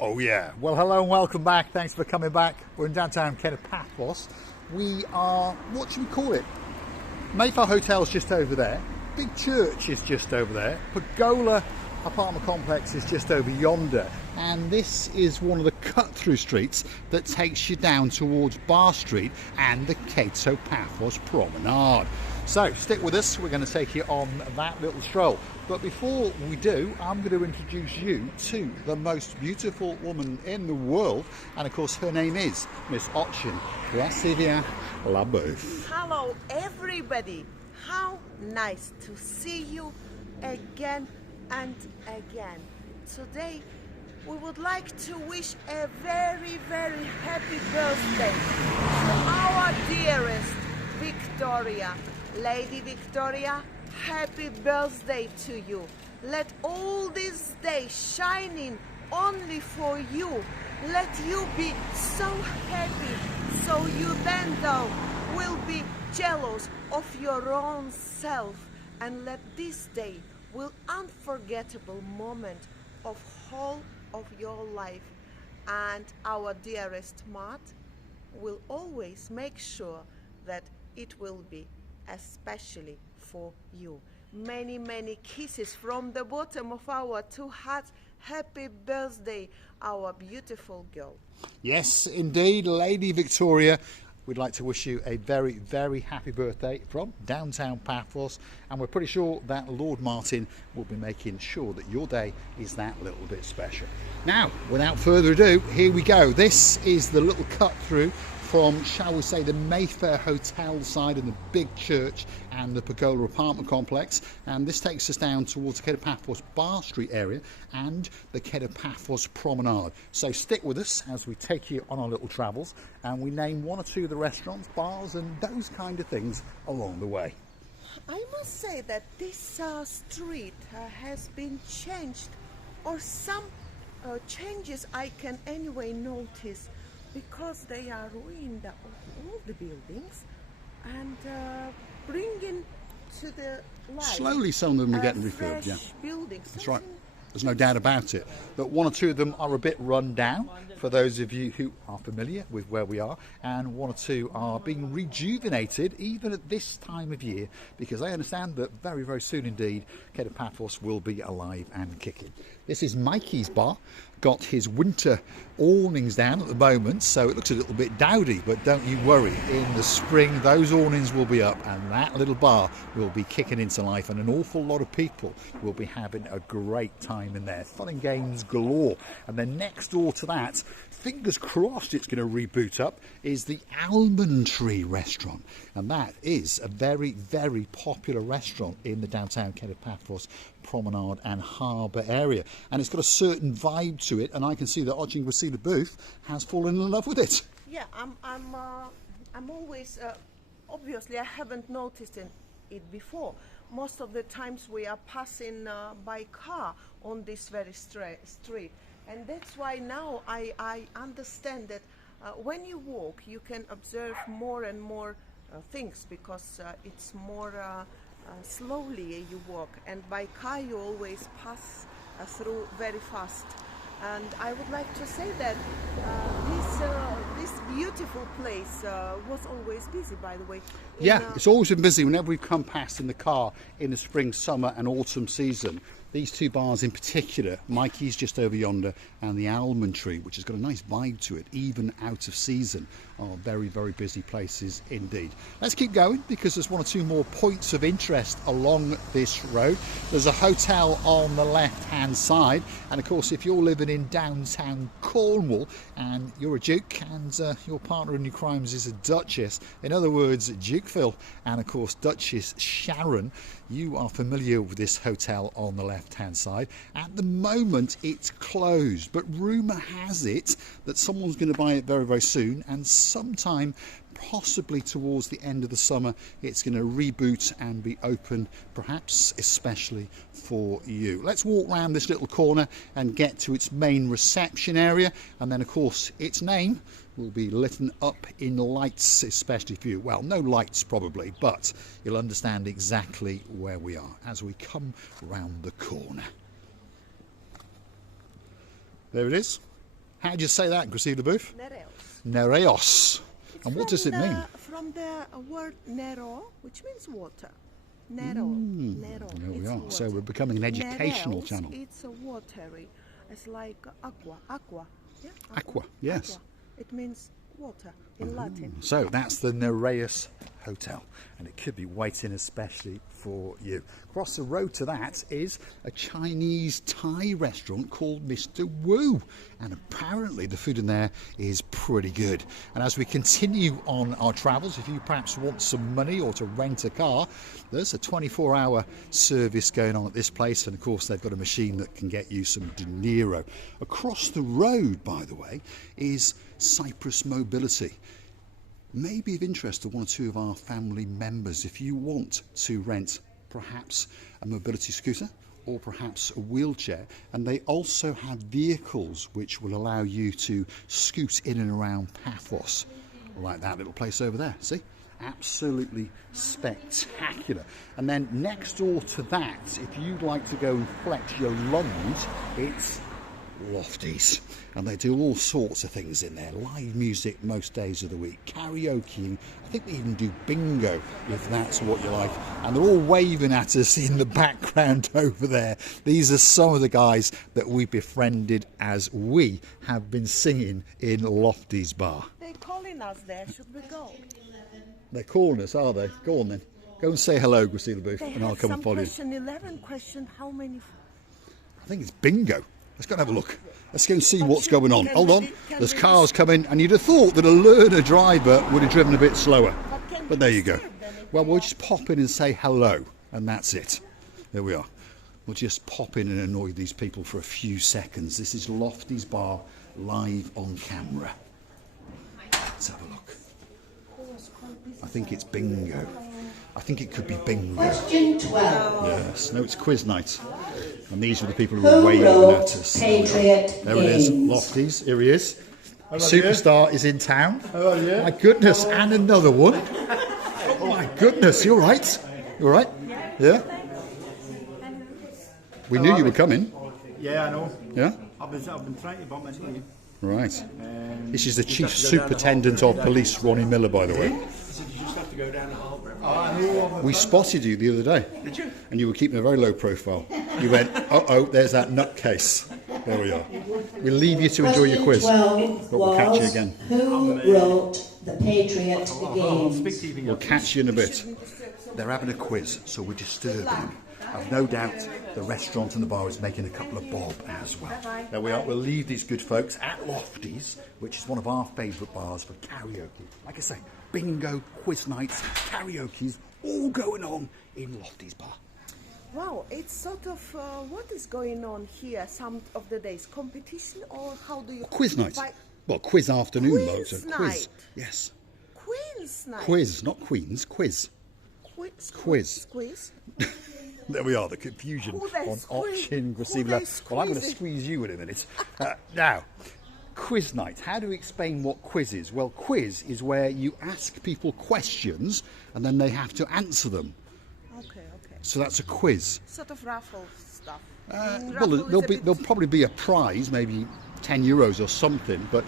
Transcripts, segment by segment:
Oh yeah, well hello and welcome back, thanks for coming back. We're in downtown Kato Paphos. We are, what should we call it? Mayfair Hotel's just over there, Big Church is just over there, Pergola apartment complex is just over yonder, and this is one of the cut-through streets that takes you down towards Bar Street and the Kato Paphos Promenade. So stick with us, we're going to take you on that little stroll. But before we do, I'm going to introduce you to the most beautiful woman in the world, and of course her name is Miss Ochin. Gracias la boeuf. Hello everybody, how nice to see you again and again. Today we would like to wish a very, very happy birthday to our dearest Victoria. Lady Victoria, happy birthday to you. Let all this day shining only for you. Let you be so happy, so you then though will be jealous of your own self, and let this day will unforgettable moment of whole of your life. And our dearest Matt will always make sure that it will be especially for you. Many, many kisses from the bottom of our two hearts. Happy birthday, our beautiful girl. Yes, indeed, Lady Victoria. We'd like to wish you a very, very happy birthday from downtown Paphos, and we're pretty sure that Lord Martin will be making sure that your day is that little bit special. Now, without further ado, here we go. This is the little cut through from, shall we say, the Mayfair Hotel side and the Big Church and the Pergola apartment complex, and this takes us down towards the Kato Paphos Bar Street area and the Kato Paphos Promenade. So stick with us as we take you on our little travels, and we name one or two of the restaurants, bars and those kind of things along the way. I must say that this street has been changed, or some changes I can anyway notice, because they are ruining all the buildings and bringing to the light. Slowly some of them are getting refurbed, yeah. Buildings. That's right. There's no doubt about it. But one or two of them are a bit run down, for those of you who are familiar with where we are, and one or two are being rejuvenated even at this time of year, because I understand that very, very soon indeed Kato Paphos will be alive and kicking. This is Mikey's bar. Got his winter awnings down at the moment, so it looks a little bit dowdy, but don't you worry, in the spring those awnings will be up and that little bar will be kicking into life, and an awful lot of people will be having a great time in there. Fun and games galore. And then next door to that, fingers crossed it's going to reboot up, is the Almond Tree restaurant, and that is a very, very popular restaurant in the downtown Kato Paphos Promenade and Harbour area, and it's got a certain vibe to it, and I can see that Ochin Gwasila Booth has fallen in love with it. Yeah, I'm always obviously I haven't noticed it before. Most of the times we are passing by car on this very street, and that's why now I understand that when you walk you can observe more and more things, because it's more slowly you walk, and by car you always pass through very fast. And I would like to say that this beautiful place was always busy, by the way. It's always been busy whenever we've come past in the car in the spring, summer and autumn season. These two bars in particular, Mikey's just over yonder and the Almond Tree, which has got a nice vibe to it, even out of season, are very, very busy places indeed. Let's keep going, because there's one or two more points of interest along this road. There's a hotel on the left-hand side, and of course if you're living in downtown Cornwall and you're a duke and your partner in your crimes is a duchess, in other words Duke Phil and of course Duchess Sharon, you are familiar with this hotel on the left-hand side. At the moment it's closed, but rumour has it that someone's going to buy it very, very soon, and sometime possibly towards the end of the summer it's going to reboot and be open, perhaps especially for you. Let's walk around this little corner and get to its main reception area, and then of course its name will be lit up in lights, especially for you. Well, no lights probably, but you'll understand exactly where we are as we come round the corner. There it is. How do you say that, Gracila Booth? Nereos. Nereos. And what does it mean? From the word nero, which means water. Nero. Nero. There we it's are. water. So we're becoming an educational Nereos, channel. It's a watery. It's like aqua. Aqua. Yeah? Aqua, yes. Aqua. It means water in Latin. So that's the Nereus Hotel, and it could be waiting especially for you. Across the road to that is a Chinese Thai restaurant called Mr. Wu, and apparently the food in there is pretty good. And as we continue on our travels, if you perhaps want some money or to rent a car, there's a 24-hour service going on at this place, and of course they've got a machine that can get you some dinero. Across the road, by the way, is Cyprus Mobility. Maybe of interest to one or two of our family members if you want to rent perhaps a mobility scooter or perhaps a wheelchair, and they also have vehicles which will allow you to scoot in and around Paphos, like that little place over there. See? Absolutely spectacular. And then next door to that, if you'd like to go and flex your lungs, it's Lofties, and they do all sorts of things in there. Live music most days of the week, karaoke, I think they even do bingo if that's what you like, and they're all waving at us in the background over there. These are some of the guys that we befriended as we have been singing in Lofties Bar. They're calling us there. Should we go? They're calling us, are they? Go on then. Go and say hello, Gracila Booth, and I'll come and follow you. Question 11, question how many? I think it's bingo. Let's go and have a look. Let's go and see what's going on. Hold on. There's cars coming, and you'd have thought that a learner driver would have driven a bit slower. But there you go. Well, we'll just pop in and say hello, and that's it. There we are. We'll just pop in and annoy these people for a few seconds. This is Lofties Bar live on camera. Let's have a look. I think it's bingo. I think it could be bingo. Question 12. Yes. No, it's quiz night. And these are the people who are waving at us. Patriot There it is, Games. Lofties. Here he is. Superstar is in town. How are you? My goodness, and another one. Oh my goodness, you all right? You all right? Yeah? We knew you were coming. Yeah, I know. Yeah? I've been trying to bump into you. Right. This is the Chief Superintendent of Police, Ronnie Miller, by the way. You just have to go down the hall. Oh, I know. We spotted you the other day. Did you? And you were keeping a very low profile. You went, uh-oh, there's that nutcase. There we are. We'll leave you to enjoy your quiz. Question 12 But we'll catch you was, again. who wrote the Patriot I'll speak Games? to you. We'll catch you in a bit. They're having a quiz, so we're disturbing them. I've no doubt the restaurant and the bar is making a couple of bob as well. There we are. We'll leave these good folks at Lofties, which is one of our favourite bars for karaoke. Like I say, bingo, quiz nights, karaoke's, all going on in Lofties Bar. Wow, it's sort of what is going on here some of the days? Competition or how do you... Quiz night. Fi- Well, quiz afternoon, Quiz Motor. night. Quiz. Yes. Quiz night. Quiz, not queens. Quiz. Quiz. Quiz. There we are, the confusion Who they on squeeze- Option who Gracila. they Well, I'm going to squeezing? squeeze you in a minute. Now, quiz night. How do we explain what quiz is? Well, quiz is where you ask people questions and then they have to answer them. Okay. So that's a quiz. Sort of raffle stuff. Well, Raffle is a there'll bit- probably be a prize, maybe €10 or something, but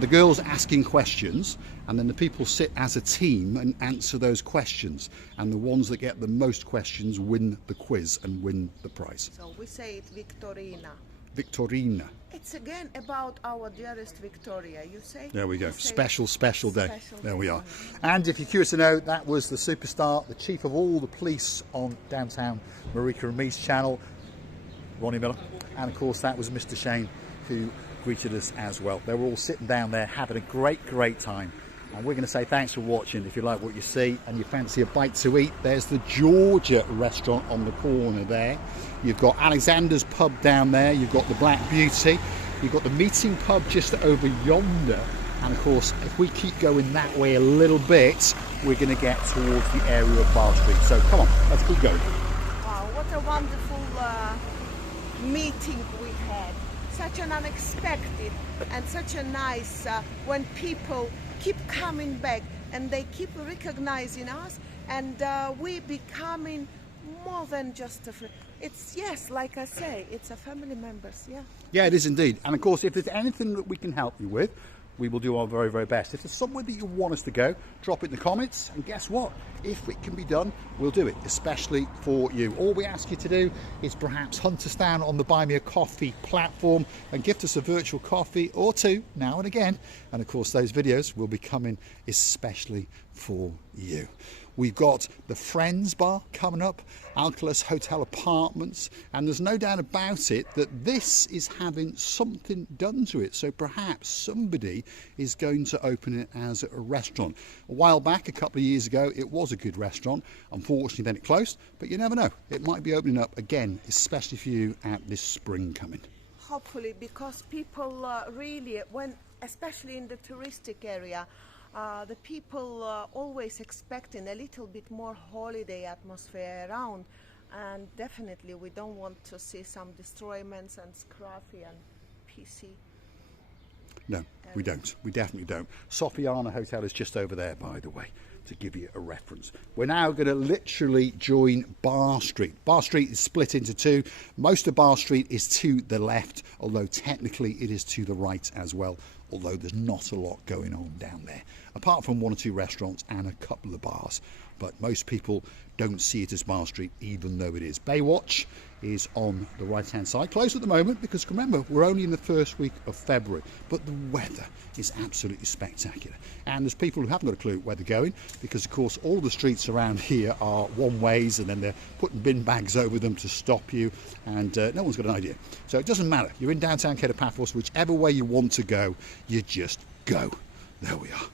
the girls asking questions, and then the people sit as a team and answer those questions, and the ones that get the most questions win the quiz and win the prize. So we say it Victorina. Victorina. It's again about our dearest Victoria, you say? There we go. You say Special day. special There day. we are. And if you're curious to know, that was the superstar, the chief of all the police on downtown Marika and me's channel, Ronnie Miller. And of course, that was Mr. Shane, who greeted us as well. They were all sitting down there having a great time. And we're going to say thanks for watching. If you like what you see and you fancy a bite to eat, there's the Georgia restaurant on the corner there. You've got Alexander's pub down there. You've got the Black Beauty. You've got the Meeting pub just over yonder. And of course, if we keep going that way a little bit, we're going to get towards the area of Bar Street. So come on, let's keep going. Wow, what a wonderful meeting we had. Such an unexpected and such a nice when people keep coming back and they keep recognizing us, and we becoming more than just a friend. It's, yes, like I say, it's a family members, yeah. Yeah, it is indeed. And of course, if there's anything that we can help you with, we will do our very, very best. If there's somewhere that you want us to go, drop it in the comments. And guess what? If it can be done, we'll do it, especially for you. All we ask you to do is perhaps hunt us down on the Buy Me a Coffee platform and gift us a virtual coffee or two now and again. And of course, those videos will be coming especially for you. We've got the Friends Bar coming up, Alcalis Hotel Apartments, and there's no doubt about it that this is having something done to it. So perhaps somebody is going to open it as a restaurant. A while back, a couple of years ago, it was a good restaurant. Unfortunately, then it closed, but you never know. It might be opening up again, especially for you at this spring coming. Hopefully, because people really, especially in the touristic area, the people always expecting a little bit more holiday atmosphere around, and definitely we don't want to see some destroyments and scruffy and PC. No, we don't. We definitely don't. Sofiana Hotel is just over there, by the way, to give you a reference. We're now going to literally join Bar Street. Bar Street is split into two. Most of Bar Street is to the left, although technically it is to the right as well, although there's not a lot going on down there, apart from one or two restaurants and a couple of bars. But most people don't see it as Bar Street, even though it is. Baywatch is on the right-hand side, closed at the moment, because remember, we're only in the first week of February, but the weather is absolutely spectacular. And there's people who haven't got a clue where they're going, because of course all the streets around here are one-ways, and then they're putting bin bags over them to stop you, and no one's got an idea. So it doesn't matter. You're in downtown Kato Paphos, whichever way you want to go, you just go. There we are.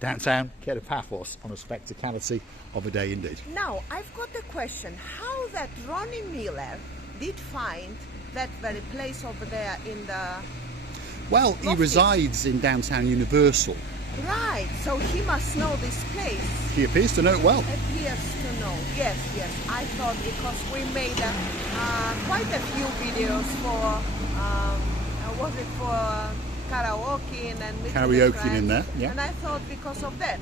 Downtown Kato Paphos on a spectacality of a day indeed. Now, I've got a question. How that Ronnie Miller did find that very place over there in the... Well, he resides in downtown Universal. Right, so he must know this place. He appears to know it well. Appears to know, yes. I thought because we made quite a few videos for, was it for karaoke and karaoke in there, yeah. And I thought because of that,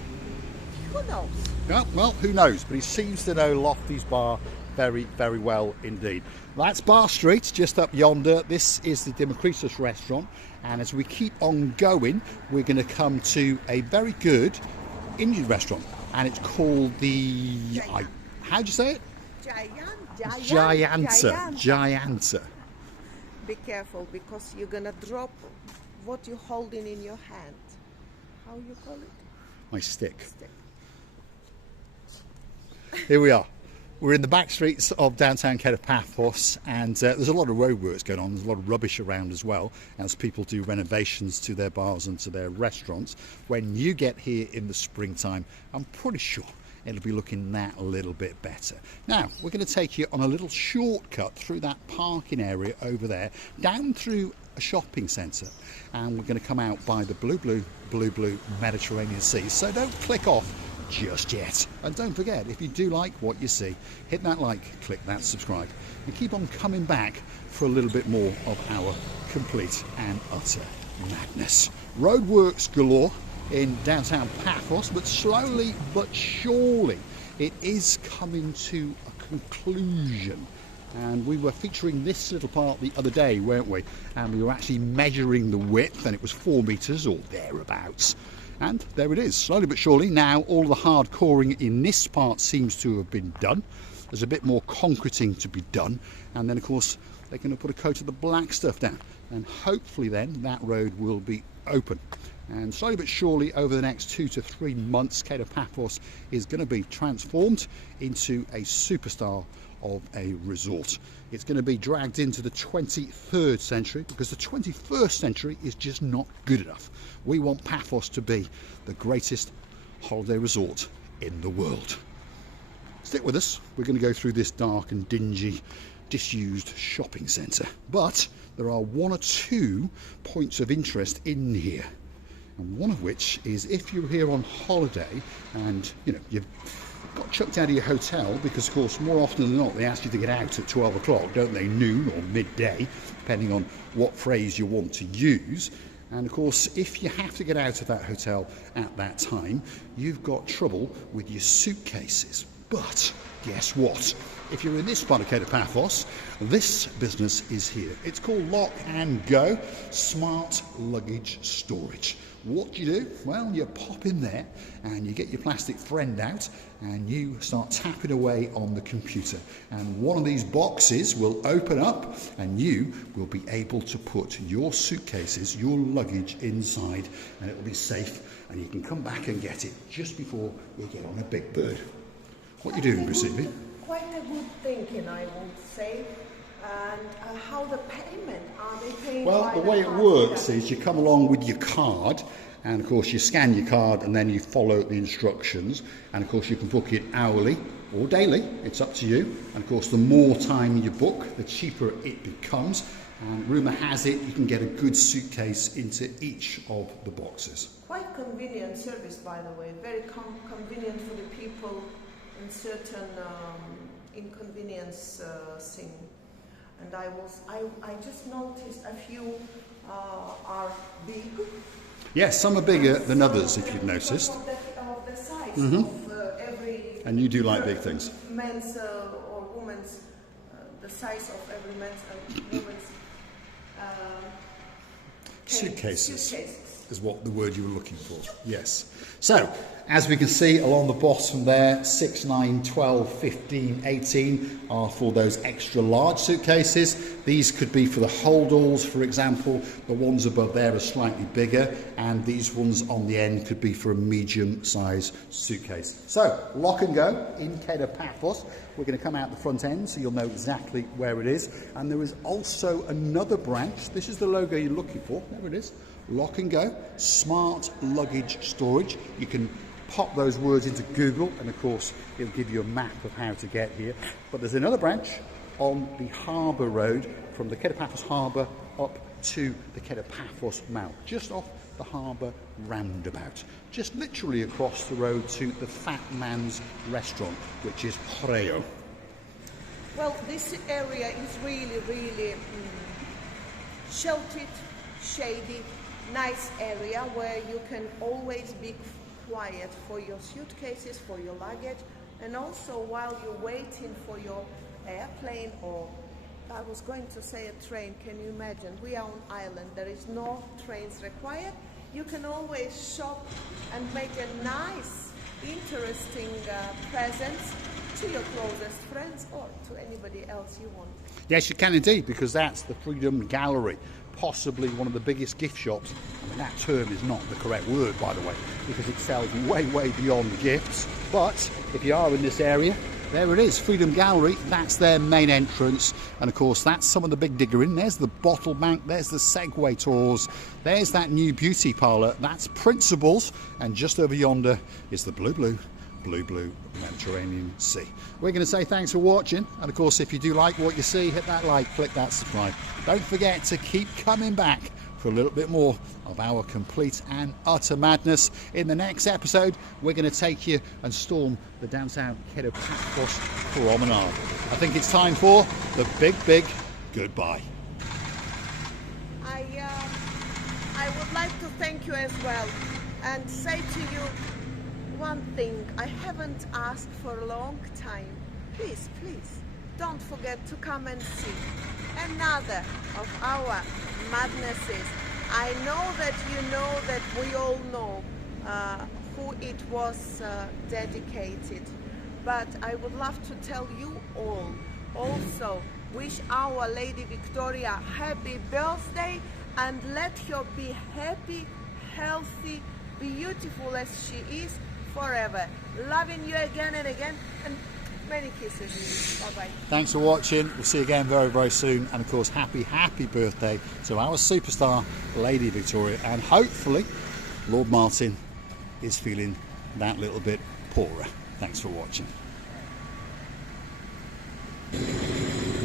who knows? Yeah, well, who knows? But he seems to know Lofty's Bar very, very well indeed. That's Bar Street, just up yonder. This is the Democritus restaurant, and as we keep on going, we're going to come to a very good Indian restaurant, and it's called the... how'd you say it? Jayanta. Be careful, because you're going to drop what you're holding in your hand. How you call it? My stick. Here we are. We're in the back streets of downtown Kato Paphos, and there's a lot of roadworks going on. There's a lot of rubbish around as well, as people do renovations to their bars and to their restaurants. When you get here in the springtime, I'm pretty sure it'll be looking that little bit better. Now, we're going to take you on a little shortcut through that parking area over there, down through a shopping centre, and we're going to come out by the blue Mediterranean Sea. So don't click off just yet. And don't forget, if you do like what you see, hit that like, click that subscribe, and keep on coming back for a little bit more of our complete and utter madness. Roadworks galore in downtown Paphos, but slowly but surely it is coming to a conclusion. And we were featuring this little part the other day, weren't we? And we were actually measuring the width, and it was 4 metres or thereabouts. And there it is, slowly but surely. Now all the hard coring in this part seems to have been done. There's a bit more concreting to be done, and then of course they're going to put a coat of the black stuff down, and hopefully then that road will be open. And slowly but surely, over the next 2 to 3 months, Kato Paphos is going to be transformed into a superstar of a resort. It's going to be dragged into the 23rd century, because the 21st century is just not good enough. We want Paphos to be the greatest holiday resort in the world. Stick with us. We're going to go through this dark and dingy disused shopping centre. But there are one or two points of interest in here. And one of which is if you're here on holiday and you've got chucked out of your hotel, because of course more often than not they ask you to get out at 12 o'clock, don't they, noon or midday, depending on what phrase you want to use. And of course if you have to get out of that hotel at that time, you've got trouble with your suitcases. But guess what? If you're in this part of Kato Paphos, this business is here. It's called Lock and Go Smart Luggage Storage. What do you do? Well, you pop in there and you get your plastic friend out and you start tapping away on the computer. And one of these boxes will open up and you will be able to put your suitcases, your luggage inside, and it will be safe and you can come back and get it just before you get on a big bird. What are you doing, Brasilia? Quite a good thinking, I would say. And how the payment, are they paying? Well, the way it works is you come along with your card, and of course you scan your card and then you follow the instructions, and of course you can book it hourly or daily, it's up to you. And of course the more time you book, the cheaper it becomes, and rumour has it you can get a good suitcase into each of the boxes. Quite convenient service, by the way, very convenient for the people in certain inconvenience thing. And I just noticed a few are big. Yes, some are bigger than others, if you've noticed. Of the size of every. And you do like big things. Men's or women's, the size of every men's and women's suitcases is what the word you were looking for. Yes. So, as we can see along the bottom there, 6, 9, 12, 15, 18 are for those extra large suitcases. These could be for the holdalls, for example. The ones above there are slightly bigger, and these ones on the end could be for a medium-sized suitcase. So, Lock and Go in Kato Paphos. We're going to come out the front end so you'll know exactly where it is. And there is also another branch. This is the logo you're looking for. There it is. Lock and Go Smart Luggage Storage. You can pop those words into Google and of course it'll give you a map of how to get here. But there's another branch on the Harbour Road from the Kato Paphos Harbour up to the Kato Paphos Mount, just off the Harbour roundabout, just literally across the road to the Fat Man's Restaurant, which is Preo. Well, this area is really sheltered, shady, nice area where you can always be quiet for your suitcases, for your luggage, and also while you're waiting for your airplane, or I was going to say a train. Can you imagine? We are on island, there is no trains required. You can always shop and make a nice, interesting presents to your closest friends or to anybody else you want. Yes, you can indeed, because that's the Freedom Gallery, possibly one of the biggest gift shops. I mean, that term is not the correct word, by the way, because it sells way beyond gifts. But if you are in this area, there it is, Freedom Gallery. That's their main entrance, and of course that's some of the big digger in. There's the bottle bank, there's the Segway tours, there's that new beauty parlour, that's Principles, and just over yonder is the blue Mediterranean Sea. We're going to say thanks for watching, and of course if you do like what you see, hit that like, click that subscribe. Don't forget to keep coming back for a little bit more of our complete and utter madness. In the next episode, we're going to take you and storm the downtown Kato Paphos promenade. I think it's time for the big goodbye. I would like to thank you as well and say to you one thing I haven't asked for a long time. Please, don't forget to come and see another of our madnesses. I know that you know that we all know who it was dedicated, but I would love to tell you all also wish Our Lady Victoria happy birthday, and let her be happy, healthy, beautiful as she is forever. Loving you again and again, and many kisses. Bye-bye. Thanks for watching. We'll see you again very soon, and of course happy birthday to our superstar Lady Victoria, and hopefully Lord Martin is feeling that little bit poorer. Thanks for watching.